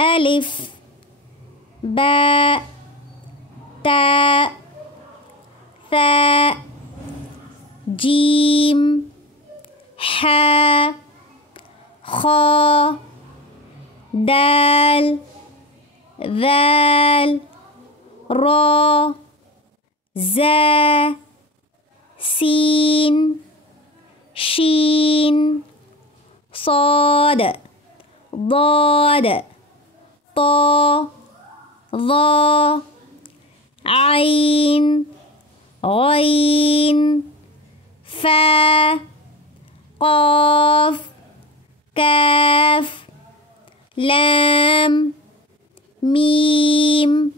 ألف باء تاء ثاء جيم حاء خاء دال ذال را زا سين شين صاد ضاد طا ظا عين غين فا قاف كاف لام ميم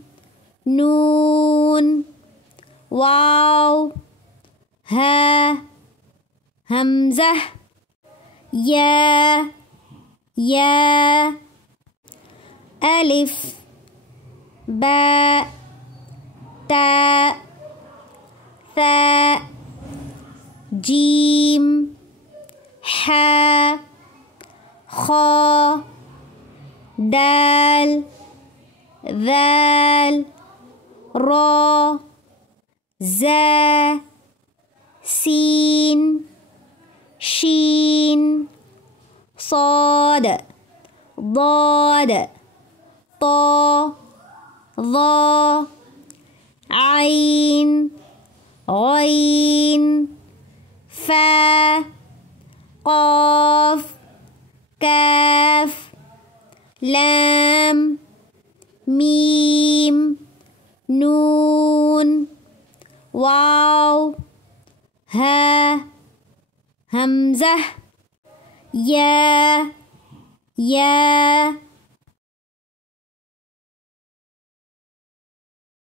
نون واو ها همزة يا ألف باء تاء ثاء جيم حاء خاء دال ذال را زا سين شين صاد ضاد طا ظا عين غين فا قاف كاف لام ميم نون واو ها همزة يا